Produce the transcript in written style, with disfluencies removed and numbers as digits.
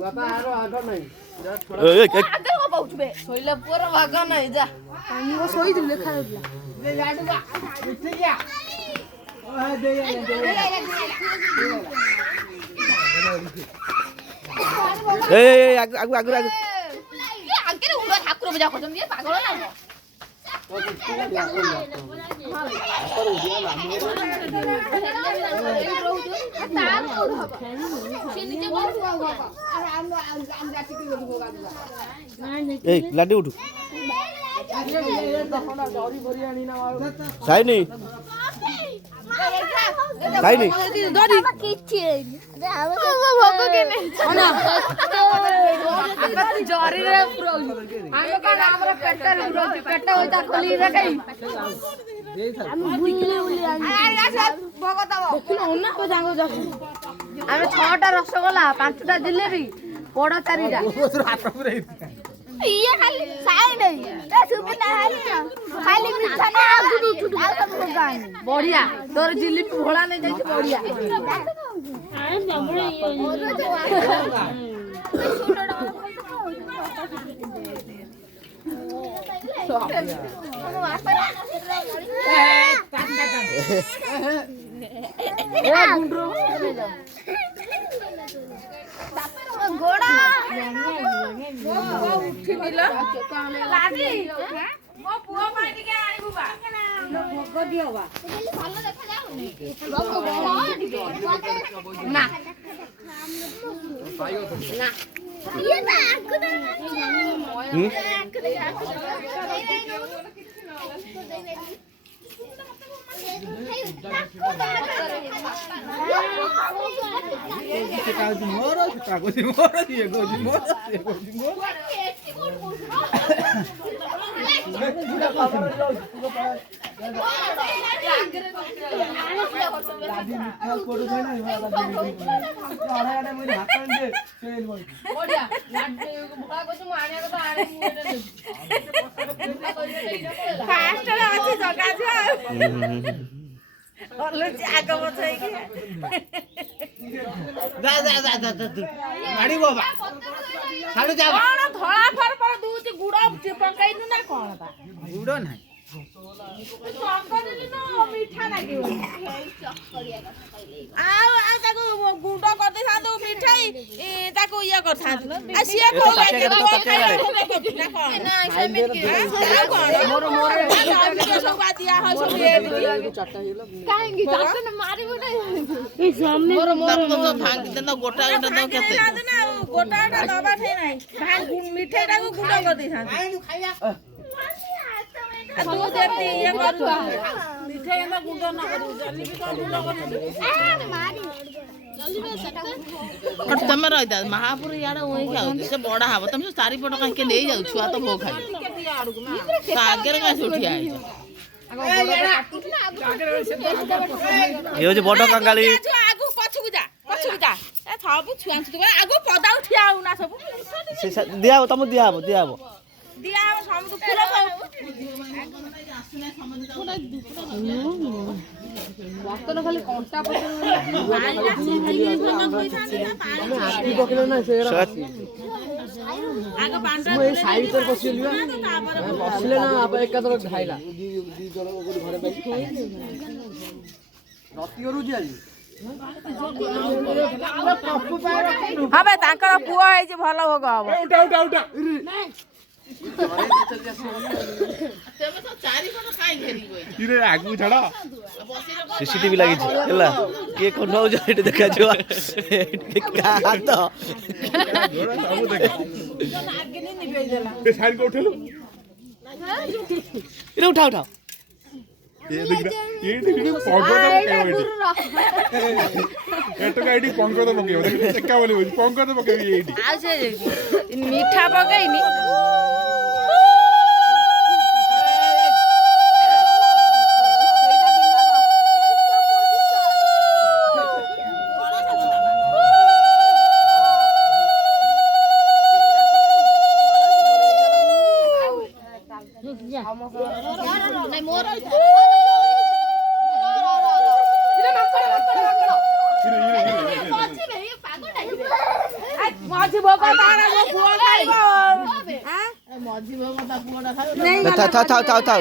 बाबा आरो आगो नहीं आगे को पाउछ बे सोइला पूरा भाग नहीं जा पानी को सोई दिले खाइला ले लाडू बा उठ गया आ दे ए आगु आगु आगु ये आगे रे उड़ा ठाकुर पूजा करछन ये पागल ना ए लाडू उठू साइनी साइनी दरी किछि भोग केने जरी रे पुरो आमे का हमरा पेट रे पुरो पेट होता खोली रे कई हम बुली बुली भोग दबो देखिन ओना को जांगो जा आमे 6टा रसगोला 5टा जिलेबी पोड़ा 4टा ये खाली साई नहीं ए सुबिना हाली खाली मिठा ना आगु उठू आ सब गान बढ़िया तोर जिलेबी भोला नहीं जाई बढ़िया अरे बबड़े गोड़ा उठी दिला लाजी मो पुओ पाई के आइबू बा भोग दियो बा ভালো দেখা যাওনি ना ना ये ना आकु ना माड़ी बाबा साडू जा कौन धळा फर पर दूची गुड़ा पकाइनु ना कोन बा गुडो नाही चक्करी न मीठा लागियो आउ आ ताको गुड़ा करते सादो मिठाई ताको इया करथा आ सिया को ना कोन ना सेमित के मोर मोर सब दिया है सब ये काहेंगी जाते ना मारिबो ना ए सामने मोर मोर तो भांग दे ना गोटा गोटा दो केते ना गोटा गोटा दबा थे नहीं भांग मिठाई ताको गुड़ा कर दे था तू जल्दी ये करू मिठाई ना गुड़ा ना करू जल्दी भी कर गुड़ा कर मारी जल्दी में सेटा तमे रहिदा महापुर याडा ओइ खाउ से बडा हाबो तमे सारी पट काहे के नै जाउ छुआ तो भो खाइ आगे रे का उठी आइ यो जे बड कंगाली आगु पछुक जा ए सबु छुआ छु आगु पदा उठिया आउ ना सब से दिया तम दिया दिया दिया समुद्र फुल बर्तन खाली कंटा आटी पकले ना से आगे पांडा ए साइड पर बसिलिया बसले ना अब एकादर ढाइला दी जण घरे बैठ रति करू जी आज हबे तांकर पुआ है जे भलो भोग हबो उठा उठा उठा तमे तो चारी पट काहे घेरी गई इरे आगु छड़ा सीसीटीवी लागि छ हैला के को नौ जाइट देखा जो का हाथ सब देख आगे नहीं निभे देला ए साइड को उठेलो इरे उठा उठा ये देख पंखो तो पकेबो एटो गाडी पंखो तो पकेबो एका बोली पंखो तो पकेबो एडी आ से मीठा पकाइनी ମଝି ଭୋଗ ତାର ମୋ ପୁଅ ଖାଇବ ମଝି ଭୋଗ ତା ପୁଅଟା ଖାଇବ ଥାଉ ଥାଉ ଥାଉ ଥାଉ